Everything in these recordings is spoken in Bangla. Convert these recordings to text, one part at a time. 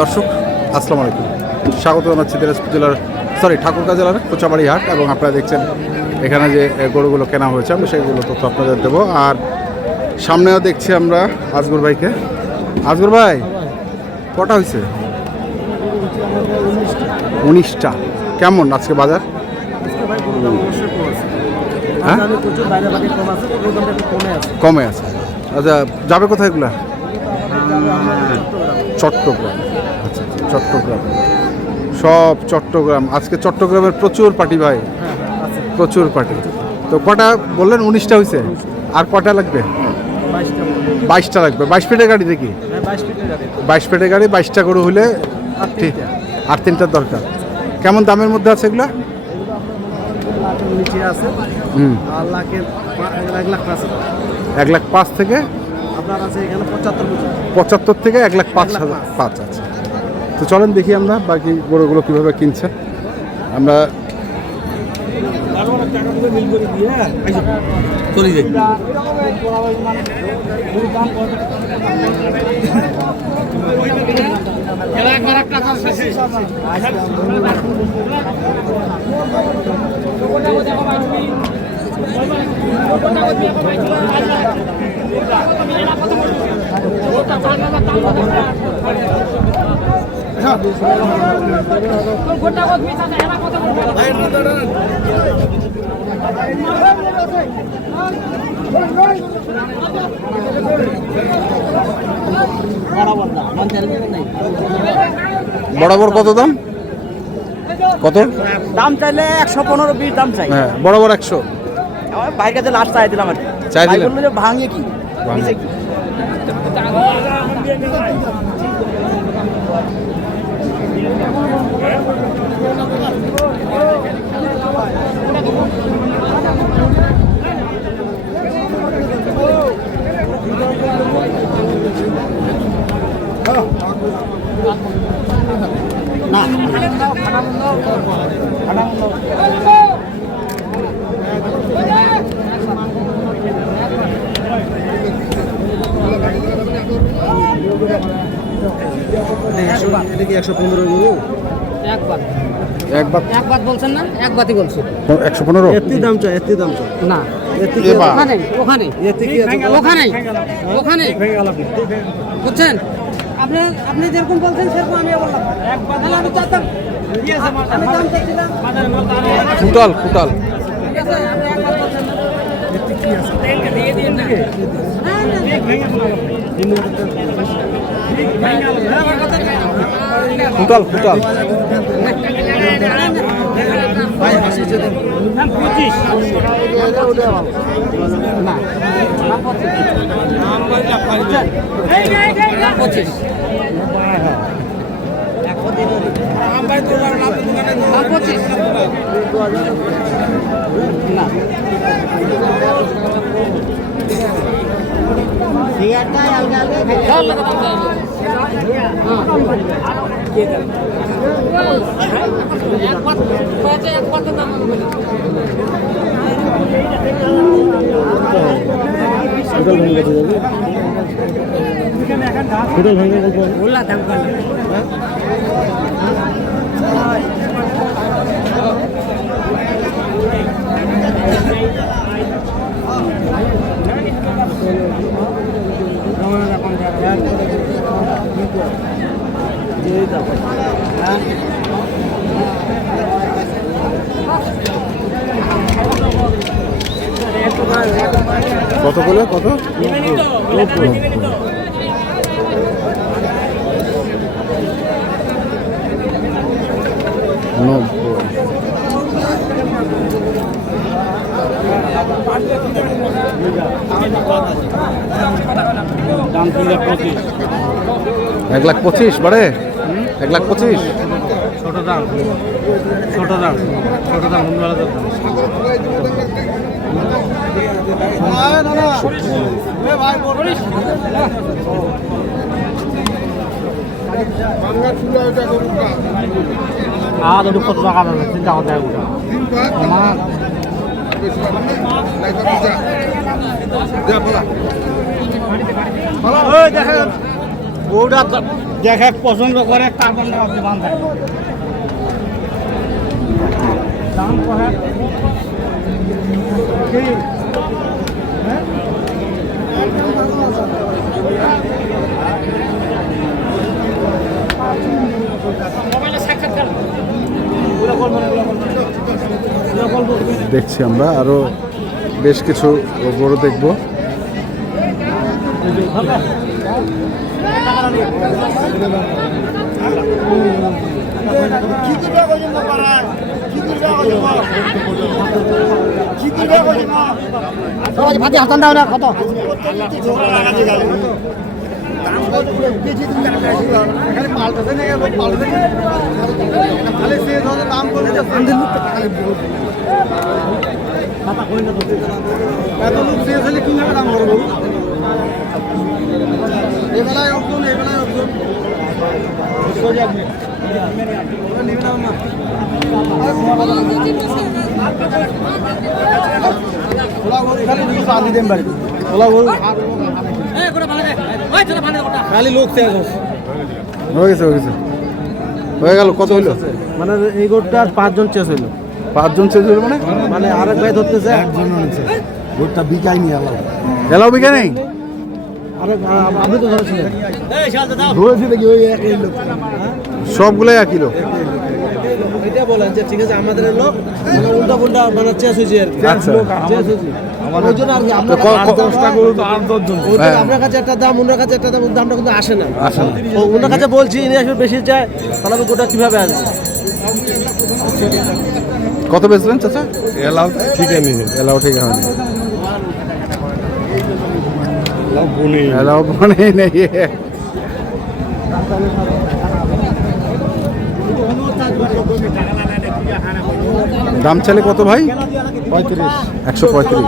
দর্শক আসসালামু আলাইকুম, স্বাগত জানাচ্ছি দিনাজপুর জেলার ঠাকুরগাঁ জেলার কোচাবাড়ি হাট। এবং আপনারা দেখছেন এখানে যে গরুগুলো কেনা হয়েছে আমি সেইগুলো তথ্য আপনাদের দেবো। আর সামনেও দেখছি আমরা আজগর ভাইকে। আজগর ভাই, কটা হয়েছে? 19টা। কেমন আজকে বাজার? হ্যাঁ, কমে আছে। আচ্ছা, যাবে কোথায় এগুলা? চট্টগ্রাম। আচ্ছা, চট্টগ্রাম, সব চট্টগ্রাম। আজকে চট্টগ্রামের প্রচুর পার্টি ভাই, প্রচুর পার্টি। তো কটা বললেন? 19টা হয়েছে। আর কটা লাগবে? 22টা লাগবে। 22 ফিটের গাড়ি দেখি, 22 ফিটের গাড়ি, 22টা গরু হলে ঠিক। আর 3টার দরকার। কেমন দামের মধ্যে আছে এগুলা? 1,05,000 থেকে 75 থেকে 1,05,000 আছে। তো চলেন দেখি আমরা বাকি গরুগুলো কীভাবে কিনছে। আমরা বরাবর কত দাম? কত দাম চাইলে 115-20 দাম চাই। হ্যাঁ, বরাবর 100। ভাইয়ের কাছে লাস্ট চাই দিলাম আর কি। চাই দিলেন? বললো যে ভাঙিয়ে কি না এটা কি 115 গরু? একবার বলছেন না? একবারই বলছি। 115 এত দাম চাই, এত দাম চাই না। ওখানে বুঝছেন? আপনি যেরকম বলছেন সেরকম আমি বললাম। আমি চাইতাম আমি দাম চাইছিলাম কুটাল ঠিক আছে, আমি একবার বলছেন দিয়ে দিন না। কুটাল ভাই হাসি যে দাম 25 না 25 কত বলে? কত? 90। দাম 1,25,000। 1,25,000 বাড়ে? 1,25,000 ছোট দাম হুন্ডওয়ালা দাম। আর একটু কত টাকা চিন্তা করতে হবে। ওটা দেখে পছন্দ করে তারপর না আপনি বান্ধায় দাম কহে দেখছি আমরা আরো বেশ কিছু গরু দেখব। ভাতি হাতান দাও না কত খালি লোক শেষ হয়ে গেছে হয়ে গেল। কত হইলো? মানে এই গোটটা 5 জন চেস হইলো। 5 জন চেঞ্জ হইলো মানে মানে আরেক ভাই ধরতেছে একজন নিছে গোটটা বিকাই নি আলাদা এলাও বিঘা নেই। আরে আপনি তো ধরেছিলেন ধরেছি দেখি ওই একই লোক সবগুলাই একই লোক। এটা বলেন যে ঠিক আছে আমাদের লোক মানে উল্টা পুল্টা মানে চেস হইছে আর কি আচ্ছা। চেস হইছে ওই জন্য আর কি আমরা 10টা গরু তো 8-10 জন আপনার কাছে একটা দাম ওনার কাছে একটা দাম দামটা কিন্তু আসে না তো ওনার কাছে বলছি ইনি আসলে বেশি চায় তাহলে আমি গোটা কিভাবে আসবে কত বেচলেন চাচা? এলাও ঠিক আছে এলাও ঠিক হয়নি। এলাও বনি এলাও বনে নেই। দাম চালে কত ভাই? 35 135।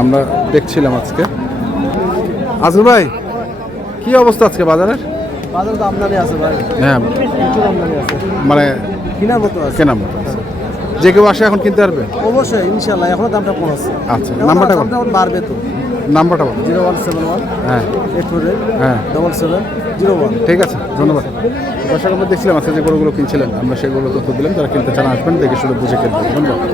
আমরা দেখছিলাম আজকে। আজকে ভাই কি অবস্থা আজকে বাজারের? বাজার তো আমদানি আছে ভাই হ্যাঁ প্রচুর আমদানি আছে মানে কেনার মতো আছে কেনা মতো আছে। যে কেউ আসে এখন কিনতে পারবে? অবশ্যই ইনশাআল্লাহ এখনো দামটা কম আছে আচ্ছা নাম্বারটা বলো। দামটা বাড়বে তো নাম্বারটা বলো। 0171 হ্যাঁ 848 হ্যাঁ 7701 ঠিক আছে ধন্যবাদ। দর্শক আমরা দেখছিলাম আজকে যে গরুগুলো কিনছিলেন আমরা সেগুলো তথ্য দিলাম। যারা কিনতে চান আসবেন দেখে শুনে বুঝে কিনবেন। ধন্যবাদ।